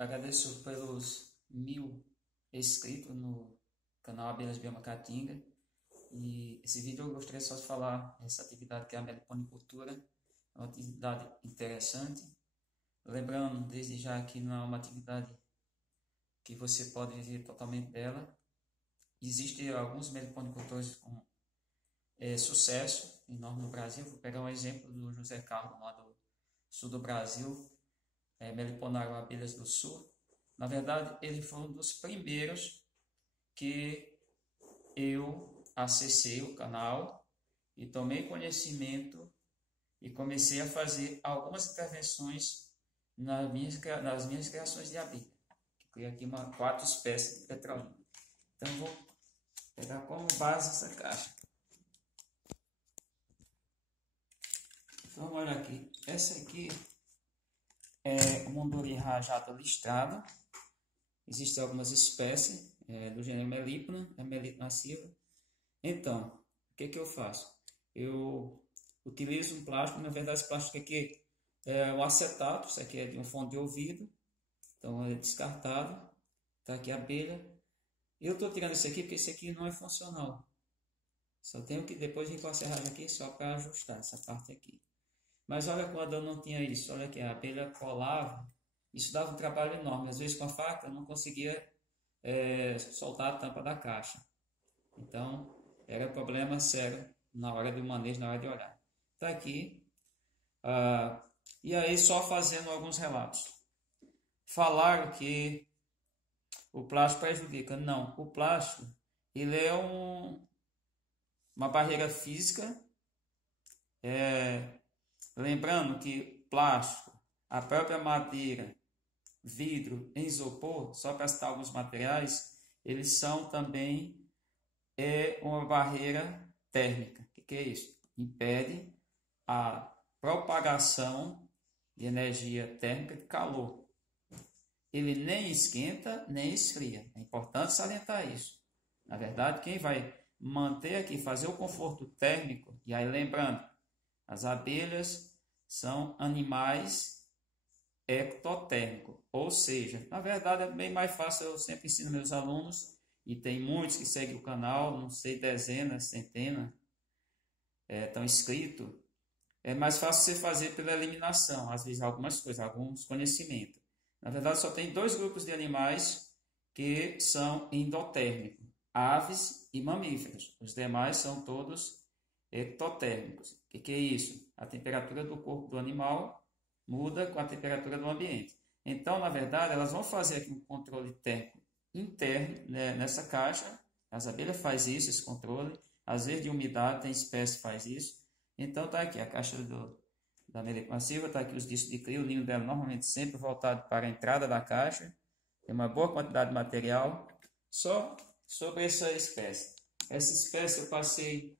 Agradeço pelos 1000 inscritos no canal Abelhas Biomacatinga. E esse vídeo eu gostaria só de falar essa atividade que é a meliponicultura. É uma atividade interessante. Lembrando desde já que não é uma atividade que você pode viver totalmente dela. Existem alguns meliponicultores com sucesso enorme no Brasil. Vou pegar um exemplo do José Carlos, lá do sul do Brasil, Meliponário Abelhas do Sul. Na verdade, ele foi um dos primeiros que eu acessei o canal e tomei conhecimento e comecei a fazer algumas intervenções nas minhas criações de abelha. Criei aqui 4 espécies de petrolina. Então, vou pegar como base essa caixa. Então, vamos olhar aqui. Essa aqui é o Monduri rajado listrado. Existem algumas espécies do gênero Melipona, Melipona silva. Então, o que eu faço? Eu utilizo um plástico, na verdade esse plástico aqui é o acetato, isso aqui é de um fundo de ouvido, então é descartável. Tá aqui a abelha. Eu estou tirando esse aqui porque esse aqui não é funcional. Só tenho que depois vir com a serragem aqui só para ajustar essa parte aqui. Mas olha quando eu não tinha isso, olha que a abelha colava, isso dava um trabalho enorme. Às vezes com a faca eu não conseguia soltar a tampa da caixa. Então era problema sério na hora do manejo, na hora de olhar. Tá aqui. E aí só fazendo alguns relatos. Falaram que o plástico prejudica. Não, o plástico ele é uma barreira física. Lembrando que plástico, a própria madeira, vidro, isopor, só para citar alguns materiais, eles são também uma barreira térmica. O que é isso? Impede a propagação de energia térmica de calor. Ele nem esquenta, nem esfria. É importante salientar isso. Na verdade, quem vai manter aqui, fazer o conforto térmico, e aí lembrando, as abelhas são animais ectotérmicos, ou seja, na verdade é bem mais fácil, eu sempre ensino meus alunos, e tem muitos que seguem o canal, não sei, dezenas, centenas, estão inscritos. É mais fácil você fazer pela eliminação, às vezes algumas coisas, alguns conhecimentos. Na verdade só tem 2 grupos de animais que são endotérmicos, aves e mamíferos. Os demais são todos ectotérmicos. O que é isso? A temperatura do corpo do animal muda com a temperatura do ambiente. Então, na verdade, elas vão fazer aqui um controle térmico interno, né, nessa caixa. As abelhas fazem isso, esse controle. Às vezes de umidade, tem espécie que faz isso. Então, está aqui a caixa da Melipona silva, está aqui os discos de cria. O ninho dela normalmente sempre voltado para a entrada da caixa. Tem uma boa quantidade de material. Só sobre essa espécie. Essa espécie eu passei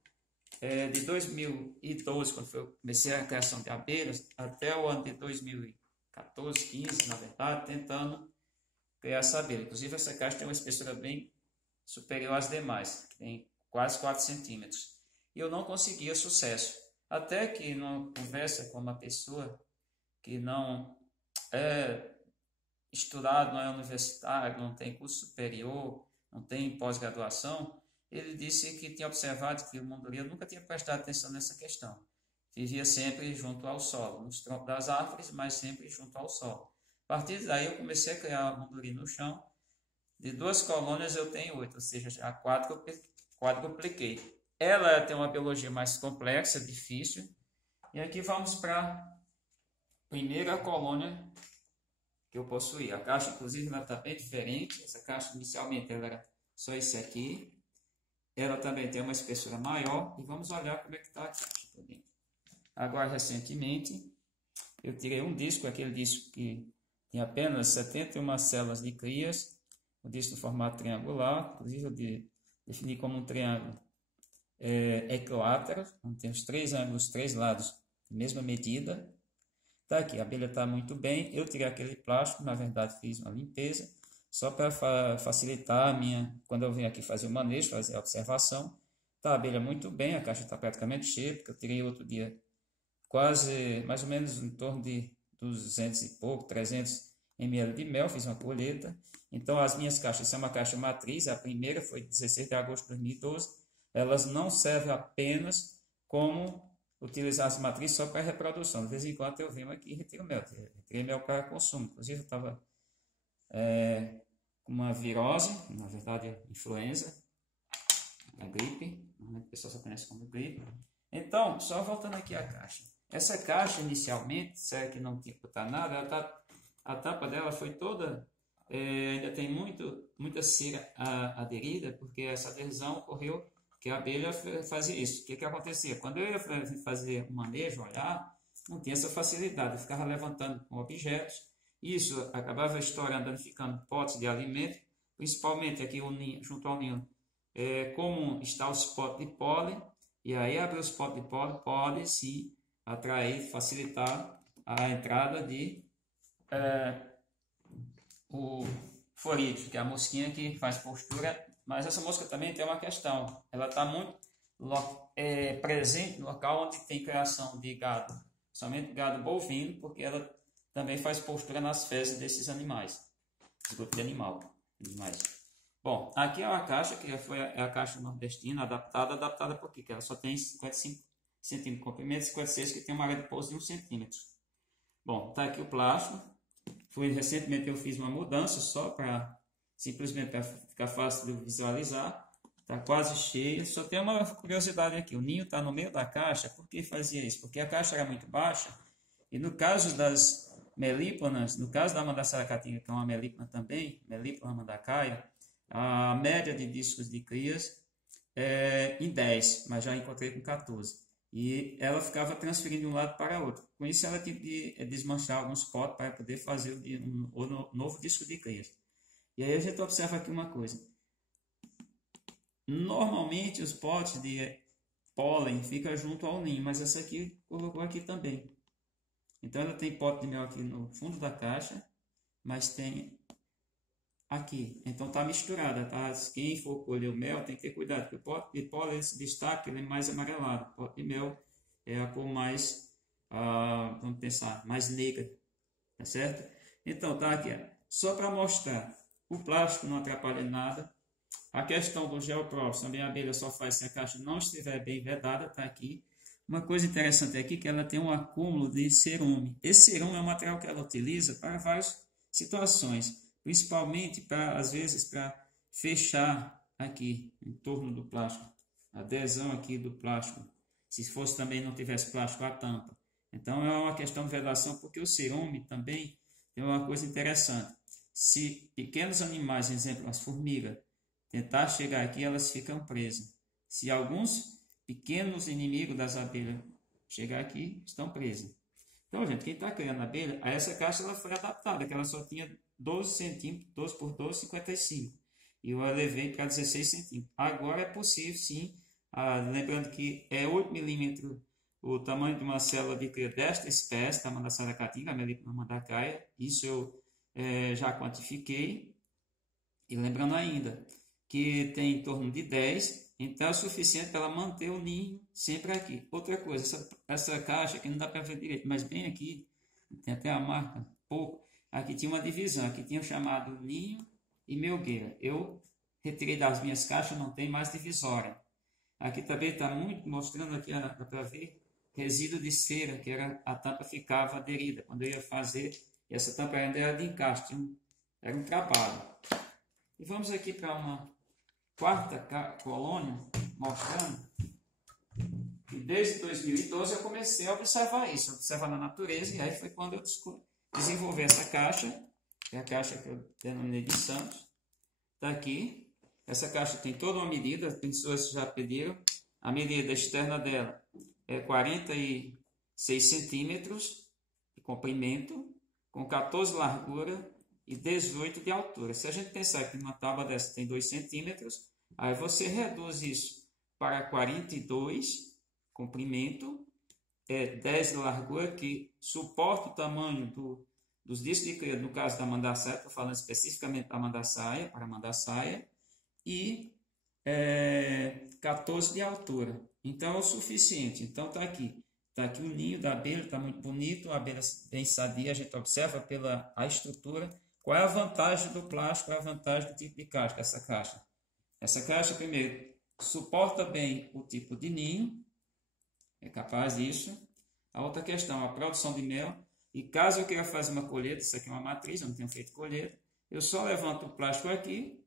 de 2012, quando eu comecei a criação de abelhas, até o ano de 2014, 15, na verdade, tentando criar essa abelha. Inclusive, essa caixa tem uma espessura bem superior às demais, que tem quase 4 centímetros. E eu não conseguia sucesso. Até que, numa conversa com uma pessoa que não é estudado, não é universitário, não tem curso superior, não tem pós-graduação, ele disse que tinha observado que o monduri nunca tinha prestado atenção nessa questão. Vivia sempre junto ao solo, nos troncos das árvores, mas sempre junto ao solo. A partir daí eu comecei a criar o monduri no chão. De 2 colônias eu tenho 8, ou seja, já quadrupliquei. Ela tem uma biologia mais complexa, difícil. E aqui vamos para a primeira colônia que eu possuí. A caixa, inclusive, ela está bem diferente. Essa caixa, inicialmente, ela era só esse aqui. Ela também tem uma espessura maior. E vamos olhar como é que está a caixa. Agora, recentemente, eu tirei um disco, aquele disco que tem apenas 71 células de crias. O disco no formato triangular. Inclusive, eu defini como um triângulo equilátero. Tem os 3 ângulos, 3 lados, mesma medida. Tá aqui, a abelha está muito bem. Eu tirei aquele plástico, na verdade, fiz uma limpeza. Só para facilitar quando eu venho aqui fazer o manejo, fazer a observação. Tá a abelha muito bem, a caixa está praticamente cheia, porque eu tirei outro dia quase, mais ou menos em torno de 200 e pouco, 300 ml de mel, fiz uma colheita. Então, as minhas caixas são uma caixa matriz, a primeira foi 16 de agosto de 2012. Elas não servem apenas como utilizar as matrizes só para reprodução. De vez em quando eu venho aqui e retiro mel. Retirei mel para consumo. Inclusive, eu estava com uma virose, na verdade, influenza, a gripe. O pessoal só conhece como gripe. Então, só voltando aqui à caixa. Essa caixa, inicialmente, será que não tinha que botar nada? A tapa dela foi toda, ainda tem muita cera aderida, porque essa adesão ocorreu que a abelha fazia isso. O que acontecia? Quando eu ia fazer o manejo, olhar, não tinha essa facilidade. Eu ficava levantando com objetos. Isso acabava estourando, danificando potes de alimento, principalmente aqui junto ao ninho. Como está os potes de pólen, e aí abrir os potes de pólen pode sim atrair, facilitar a entrada de o florídeo, que é a mosquinha que faz postura. Mas essa mosca também tem uma questão, ela está muito presente no local onde tem criação de gado, somente gado bovino, porque ela também faz postura nas fezes desses animais, esse grupo de animais. Bom, aqui é uma caixa que foi a caixa nordestina, adaptada por quê? Que ela só tem 55 centímetros de comprimento, 56 que tem uma área de pouso de 1 centímetro. Bom, tá aqui o plástico. Recentemente eu fiz uma mudança só para simplesmente para ficar fácil de visualizar. Está quase cheia. Só tem uma curiosidade aqui. O ninho está no meio da caixa. Por que fazia isso? Porque a caixa era muito baixa. E no caso das melíponas, no caso da mandaçaia caatinga, que é uma melípona também, melípona mandacaia, a média de discos de crias é em 10, mas já encontrei com 14. E ela ficava transferindo de um lado para outro. Com isso, ela tinha que desmanchar alguns potes para poder fazer o novo disco de crias. E aí a gente observa aqui uma coisa. Normalmente os potes de pólen ficam junto ao ninho, mas essa aqui colocou aqui também. Então ela tem pote de mel aqui no fundo da caixa, mas tem aqui. Então está misturada, tá? Quem for colher o mel tem que ter cuidado, porque o pote de pólen se destaca, ele é mais amarelado. O pote de mel é a cor mais, vamos pensar, mais negra, tá certo? Então tá aqui, só para mostrar. O plástico não atrapalha nada. A questão do gel próprio, também a abelha só faz se a caixa não estiver bem vedada, está aqui. Uma coisa interessante aqui é que ela tem um acúmulo de cerume. Esse cerume é um material que ela utiliza para várias situações, principalmente às vezes para fechar aqui em torno do plástico, a adesão aqui do plástico. Se fosse também não tivesse plástico, a tampa. Então é uma questão de vedação, porque o cerume também tem uma coisa interessante. Se pequenos animais, por exemplo, as formigas, tentar chegar aqui, elas ficam presas. Se alguns pequenos inimigos das abelhas chegar aqui, estão presos. Então, gente, quem está criando abelha, a essa caixa ela foi adaptada, que ela só tinha 12 centímetros, 12 por 12, 55. E eu levei para 16 centímetros. Agora é possível, sim, lembrando que é 8 milímetros o tamanho de uma célula de cria desta espécie, da mandaçaia caatinga, a Melipona mandacaia. Isso eu já quantifiquei. E lembrando ainda que tem em torno de 10, então é o suficiente para ela manter o ninho sempre aqui. Outra coisa, essa caixa aqui não dá para ver direito, mas bem aqui, tem até a marca, pouco, aqui tinha uma divisão, aqui tinha o chamado ninho e melgueira. Eu retirei das minhas caixas, não tem mais divisória. Aqui também está muito mostrando, aqui dá para ver, resíduo de cera, que era, a tampa ficava aderida. Quando eu ia fazer, essa tampa ainda era de encaixe, era um trabalho. E vamos aqui para uma quarta colônia, mostrando que desde 2012 eu comecei a observar isso, observar na natureza, e aí foi quando eu desenvolvi essa caixa, que é a caixa que eu denominei de Santos. Está aqui. Essa caixa tem toda uma medida, as pessoas já pediram. A medida externa dela é 46 centímetros de comprimento, com 14 de largura e 18 de altura. Se a gente pensar que uma tábua dessa tem 2 centímetros, aí você reduz isso para 42 comprimento, 10 de largura, que suporta o tamanho dos discos de cria, no caso da mandaçaia, estou falando especificamente da mandaçaia, para a mandaçaia, e 14 de altura. Então é o suficiente. Então está aqui. Está aqui o ninho da abelha, está muito bonito, a abelha bem sadia, a gente observa pela a estrutura. Qual é a vantagem do plástico, qual é a vantagem do tipo de casca, essa caixa? Essa caixa, primeiro, suporta bem o tipo de ninho, é capaz disso. A outra questão, a produção de mel. E caso eu queira fazer uma colheita, isso aqui é uma matriz, eu não tenho feito colheita, eu só levanto o plástico aqui,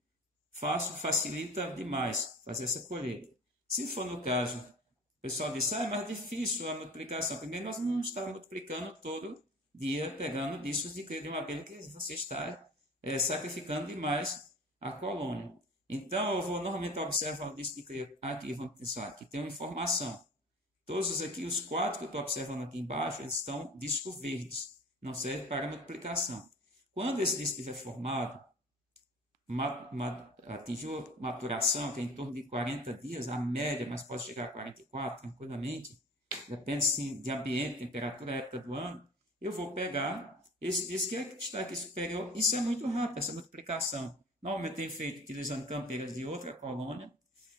facilita demais fazer essa colheita. Se for no caso, o pessoal diz, é mais difícil a multiplicação. Primeiro, nós não estamos multiplicando todo dia, pegando discos de cria de uma abelha que você está sacrificando demais a colônia. Então, eu vou normalmente observar o disco de cria aqui, vamos pensar, aqui tem uma informação. Todos aqui, os 4 que eu estou observando aqui embaixo, eles estão discos verdes, não serve para multiplicação. Quando esse disco estiver formado, atingiu maturação, que é em torno de 40 dias, a média, mas pode chegar a 44 tranquilamente, depende sim, de ambiente, temperatura, época do ano, eu vou pegar esse disco que está aqui superior. Isso é muito rápido, essa multiplicação. Normalmente tem feito utilizando campeiras de outra colônia.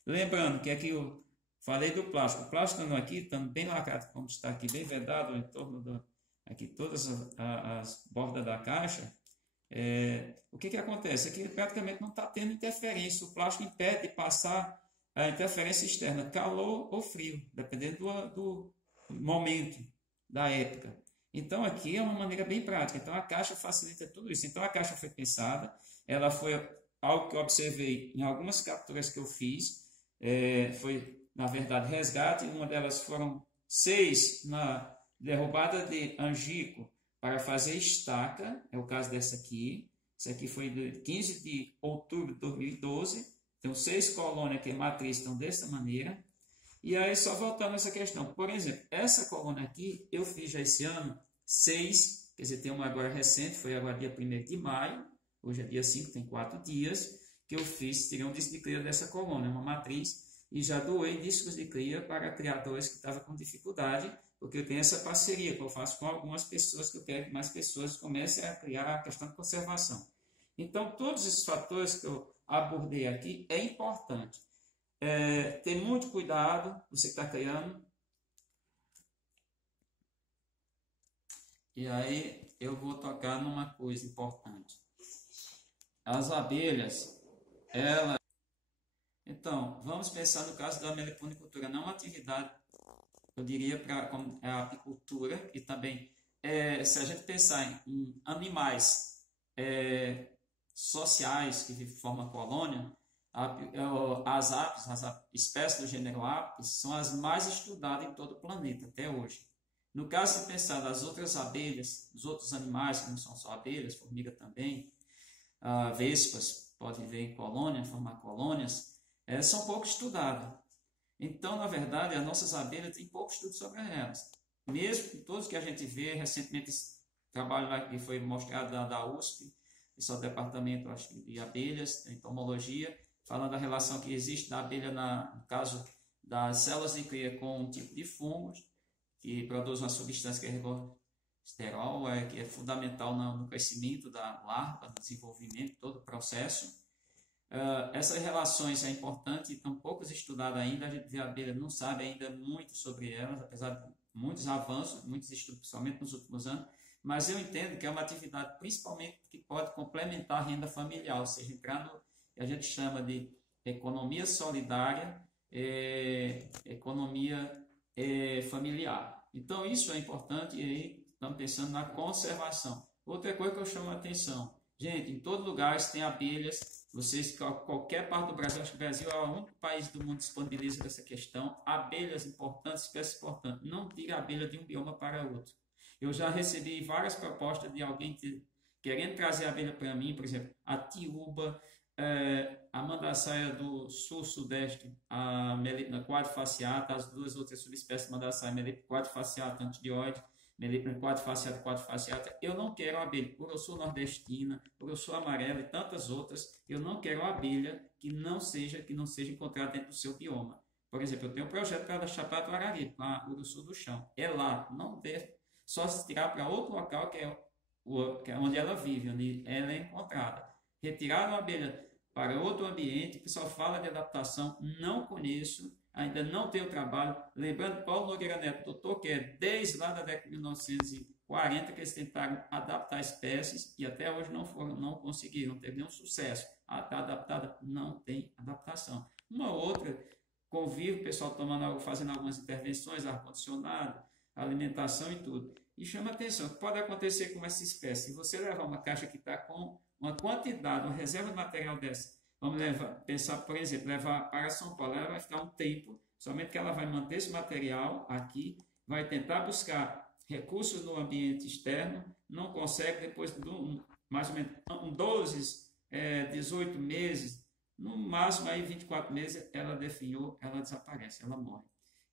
Lembrando que aqui eu falei do plástico. O plástico estando aqui, estando bem lacrado, como está aqui, bem vedado em torno aqui todas as bordas da caixa. O que acontece? Aqui praticamente não está tendo interferência. O plástico impede de passar a interferência externa, calor ou frio, dependendo do momento, da época. Então aqui é uma maneira bem prática. Então a caixa facilita tudo isso. Então a caixa foi pensada, ela foi algo que eu observei em algumas capturas que eu fiz, foi na verdade resgate. Uma delas foram 6 na derrubada de angico para fazer estaca, é o caso dessa aqui. Essa aqui foi de 15 de outubro de 2012. Então 6 colônias que é matriz estão dessa maneira. E aí, só voltando a essa questão, por exemplo, essa colônia aqui, eu fiz já esse ano 6, quer dizer, tem uma agora recente, foi agora dia 1º de maio, hoje é dia 5, tem 4 dias, que eu fiz, tirei um disco de cria dessa colônia, uma matriz, e já doei discos de cria para criadores que estavam com dificuldade, porque eu tenho essa parceria que eu faço com algumas pessoas, que eu quero que mais pessoas comecem a criar a questão de conservação. Então, todos esses fatores que eu abordei aqui é importante. Ter muito cuidado, você que está criando. E aí eu vou tocar numa coisa importante. As abelhas, elas... Então, vamos pensar no caso da meliponicultura, não uma atividade, eu diria, para a apicultura, e também, se a gente pensar em animais sociais que formam colônia, as apis, as espécies do gênero Apis, são as mais estudadas em todo o planeta até hoje. No caso de pensar das outras abelhas, dos outros animais que não são só abelhas, formiga também, vespas, pode ver em colônia, formar colônias, são pouco estudadas. Então, na verdade, as nossas abelhas têm pouco estudo sobre elas. Mesmo todos que a gente vê, recentemente, esse trabalho lá que foi mostrado da USP, esse é o departamento, acho, de abelhas, entomologia, falando da relação que existe da abelha, no caso das células de cria, com um tipo de fungos, que produz uma substância que é ergosterol, que é fundamental no crescimento da larva, no desenvolvimento, todo o processo. Essas relações é importante, estão poucos estudadas ainda, a gente vê a abelha, não sabe ainda muito sobre elas, apesar de muitos avanços, muitos estudos, principalmente nos últimos anos, mas eu entendo que é uma atividade principalmente que pode complementar a renda familiar, ou seja, entrar no que a gente chama de economia solidária, economia familiar. Então isso é importante, e aí estamos pensando na conservação. Outra coisa que eu chamo a atenção, gente, em todo lugar tem abelhas, vocês, qualquer parte do Brasil, acho que o Brasil é o único país do mundo que disponibiliza essa questão, abelhas importantes, espécies importantes, não tira a abelha de um bioma para outro. Eu já recebi várias propostas de alguém querendo trazer a abelha para mim, por exemplo, a tiúba, a mandaçaia do sul-sudeste, a Melipna quadrifaciata, as duas outras subespécies de mandaçaia, Melipna quadrifaciata antidioide, Melipna quadrifaciata. Eu não quero abelha, por eu sou nordestina, por eu sou amarela e tantas outras, eu não quero abelha que não seja encontrada dentro do seu bioma. Por exemplo, eu tenho um projeto para a Chapada do Araripe, lá no sul do chão. É lá, não deve só se tirar para outro local que é onde ela vive, onde ela é encontrada. Retirar uma abelha para outro ambiente, o pessoal fala de adaptação, não conheço, ainda não tem o trabalho. Lembrando, Paulo Nogueira Neto, doutor, que é desde lá da década de 1940 que eles tentaram adaptar espécies e até hoje não conseguiram, não teve nenhum sucesso. Está adaptada? Não tem adaptação. Uma outra, convívio, o pessoal fazendo algumas intervenções, ar-condicionado, alimentação e tudo. E chama atenção, pode acontecer com essa espécie. Se você levar uma caixa que está com uma quantidade, uma reserva de material dessa, vamos pensar, por exemplo, levar para São Paulo, ela vai ficar um tempo, somente que ela vai manter esse material aqui, vai tentar buscar recursos no ambiente externo, não consegue, depois de mais ou menos 12, 18 meses, no máximo aí 24 meses, ela definhou, ela desaparece, ela morre.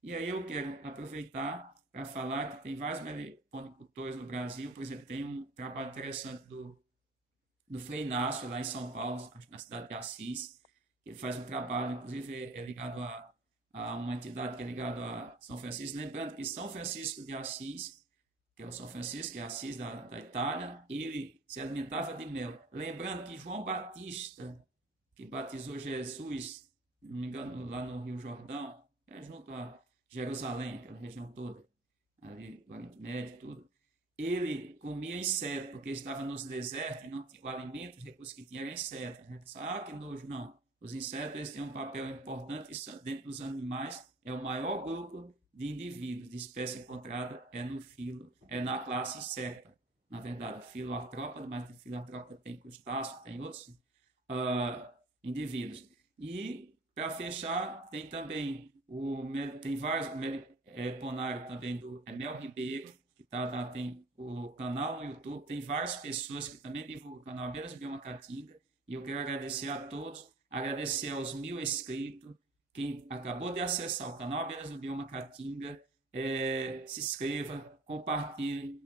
E aí eu quero aproveitar para falar que tem vários meliponicultores no Brasil, por exemplo, tem um trabalho interessante do Frei Inácio, lá em São Paulo, acho que na cidade de Assis, que ele faz um trabalho, inclusive é ligado a uma entidade que é ligada a São Francisco. Lembrando que São Francisco de Assis, que é o São Francisco, que é Assis da Itália, ele se alimentava de mel. Lembrando que João Batista, que batizou Jesus, não me engano, lá no Rio Jordão, junto a Jerusalém, aquela região toda, ali do Oriente Médio, tudo, ele comia inseto, porque estava nos desertos e não tinha o alimento, os recursos que tinha eram insetos. Que nojo, não. Os insetos eles têm um papel importante dentro dos animais, é o maior grupo de indivíduos, de espécie encontrada na classe insecta. Na verdade, filoartrópode, mas de filoartrópode tem crustáceo, tem outros indivíduos. E, para fechar, tem também tem vários meliponários também do Emel Ribeiro, que tem o canal no YouTube, tem várias pessoas que também divulgam o canal Abelhas do Bioma Caatinga, e eu quero agradecer a todos, agradecer aos 1000 inscritos, quem acabou de acessar o canal Abelhas do Bioma Caatinga, se inscreva, compartilhe,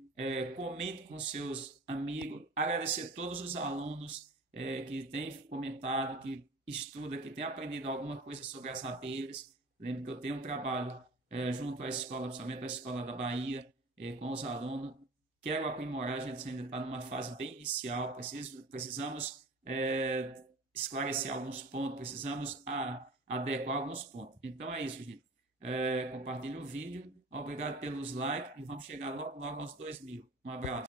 comente com seus amigos, agradecer a todos os alunos que têm comentado, que estudam, que têm aprendido alguma coisa sobre as abelhas. Lembro que eu tenho um trabalho junto à escola, principalmente a escola da Bahia, com os alunos. Quero aprimorar, a gente ainda está numa fase bem inicial, precisamos esclarecer alguns pontos, precisamos adequar alguns pontos. Então é isso, gente. Compartilhe o vídeo, obrigado pelos likes e vamos chegar logo aos 2000. Um abraço.